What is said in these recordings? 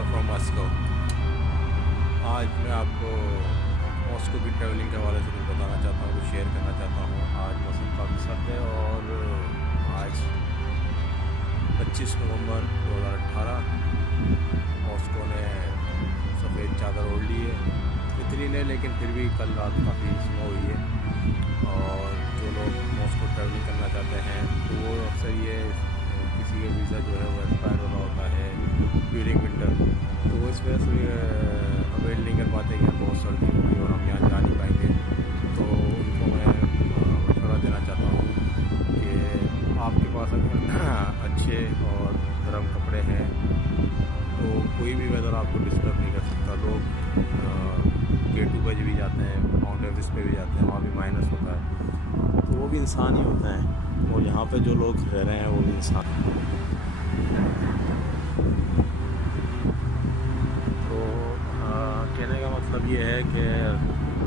Traveller from Moscow. आज मैं आपको मॉस्को की ट्रैवलिंग के हवाले से कुछ बताना चाहता हूँ, कुछ शेयर करना चाहता हूँ। आज मौसम काफ़ी सर्द है और आज 25 नवंबर 2018 मॉस्को ने सफ़ेद चादर ओढ़ ली है। इतनी नहीं, लेकिन फिर भी कल रात काफ़ी स्नो हुई है। और जो लोग मॉस्को ट्रैवलिंग करना चाहते हैं तो वो अक्सर ये किसी का वीज़ा जो है वो एक्सपायर हो रहा होता है ड्यूरिंग विंटर, तो वो इस वजह से अवेल नहीं कर पाते कि बहुत सर्दी होगी और हम यहाँ जा नहीं पाएंगे। तो उनको मैं मशवरा देना चाहता हूँ कि आपके पास अगर अच्छे और गर्म कपड़े हैं तो कोई भी वेदर आपको डिस्टर्ब नहीं कर सकता। लोग K2 पे भी जाते हैं, माउंट एवरेस्ट पे भी जाते हैं, वहाँ भी माइनस होता है, तो वो भी इंसान ही होते हैं। और यहाँ पे जो लोग रह रहे हैं वो भी इंसान। तो कहने का मतलब ये है कि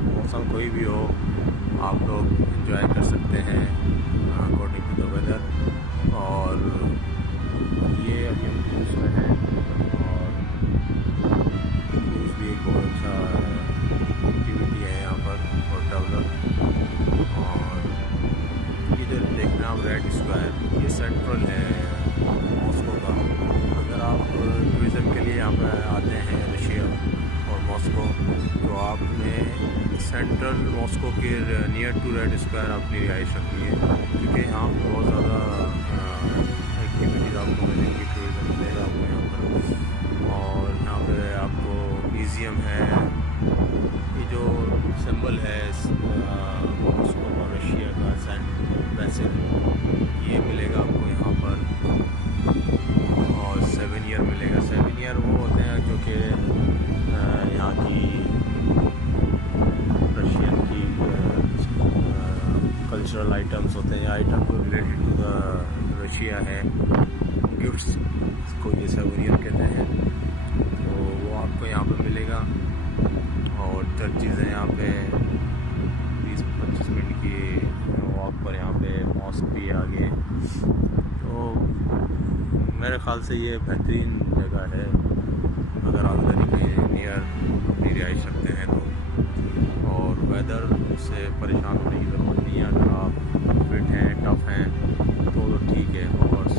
मौसम कोई भी हो, आप लोग एंजॉय कर सकते हैं अकॉर्डिंग टू द वेदर। और ये अभी हम क्रूज़ में हैं और क्रूज़ भी एक बहुत अच्छा एक्टिविटी है यहाँ पर फॉर ट्रैवलर। और ये जो देख रहे हैं आप रेड स्क्वायर, ये सेंट्रल है मॉस्को का। अगर आप टूरिज़म के लिए यहाँ पर आते हैं रशिया और मॉस्को, तो आपने सेंट्रल मॉस्को के नियर टू रेड स्क्वायर अपनी रिहाइश रखनी है, क्योंकि यहाँ बहुत ज़्यादा एक्टिविटीज़ आपको मिलेंगी, टूरिज़म मिलेगा आपको यहाँ पर। और यहाँ पे आपको म्यूज़ियम है, ये जो सिंबल है मॉस्को और रशिया का सेंट बेसिल, ये मिलेगा आपको यहाँ पर। और 7 ईयर मिलेगा। 7 ईयर वो होते हैं जो कि यहाँ की रशियन की कल्चरल आइटम्स होते हैं, आइटम को रिलेटेड टू द रशिया है, गिफ्ट्स को ये 7 ईयर कहते हैं। तो वो आपको यहाँ पे मिलेगा। और चर्चेज़ हैं यहाँ पे 20-25 मिनट की वॉक पर, यहाँ पे मॉस्क भी है आगे। तो मेरे ख़्याल से ये बेहतरीन जगह है अगर आप इधर के नियर अपनी रिहाइश रखते हैं तो। और वेदर से परेशान होने की ज़रूरत नहीं है। अगर आप फिट हैं, टफ हैं तो ठीक है बस।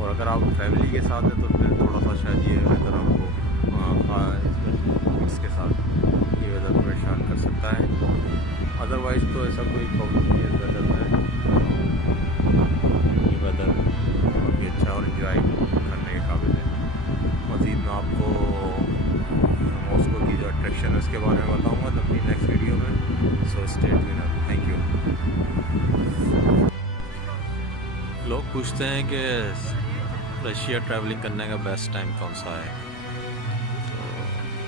और अगर आप फैमिली के साथ हैं तो फिर थोड़ा सा शायद ये वेदर आपको इसके साथ ये वेदर परेशान कर सकता है। अदरवाइज़ तो ऐसा कोई प्रॉब्लम नहीं है वेदर में। ये वेदर काफ़ी अच्छा और इन्जॉय करने के काबिल है। मज़ीद मैं आपको मॉस्को की जो अट्रैक्शन है उसके बारे में बताऊंगा तो अपनी नेक्स्ट वीडियो में। So stay tuned, thank you. लोग पूछते हैं कि रशिया ट्रैवलिंग करने का बेस्ट टाइम कौन सा है। तो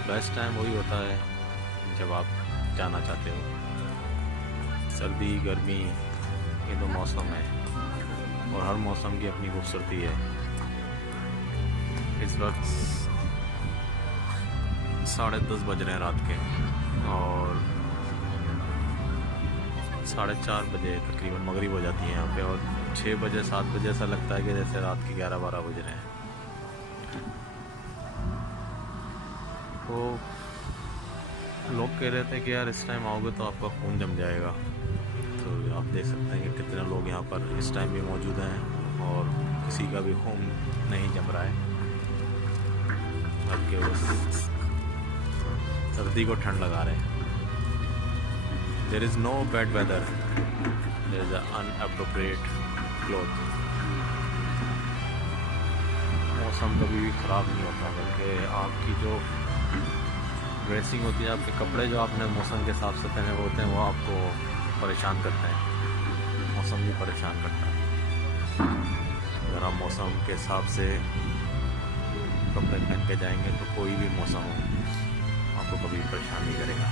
बेस्ट टाइम वही होता है जब आप जाना चाहते हो। सर्दी गर्मी ये तो मौसम है और हर मौसम की अपनी खूबसूरती है। इस वक्त 10:30 बज रहे हैं रात के और 4:30 बजे तकरीबन मगरिब हो जाती है यहाँ पे। और 6 बजे 7 बजे ऐसा लगता है कि जैसे रात के 11-12 बज रहे हैं। तो लोग कह रहे थे कि यार इस टाइम आओगे तो आपका खून जम जाएगा। तो आप देख सकते हैं कि कितने लोग यहाँ पर इस टाइम भी मौजूद हैं और किसी का भी खून नहीं जम रहा है, बल्कि वो सर्दी को ठंड लगा रहे हैं। There is no bad weather, there is inappropriate cloth. मौसम कभी भी ख़राब नहीं होता, बल्कि आपकी जो ड्रेसिंग होती है, आपके कपड़े जो आपने मौसम के हिसाब से पहने हुए होते हैं वो आपको परेशान करते हैं। मौसम भी परेशान करता है। अगर आप मौसम के हिसाब से कपड़े पहन के जाएंगे तो कोई भी मौसम हो आपको कभी परेशान नहीं करेगा।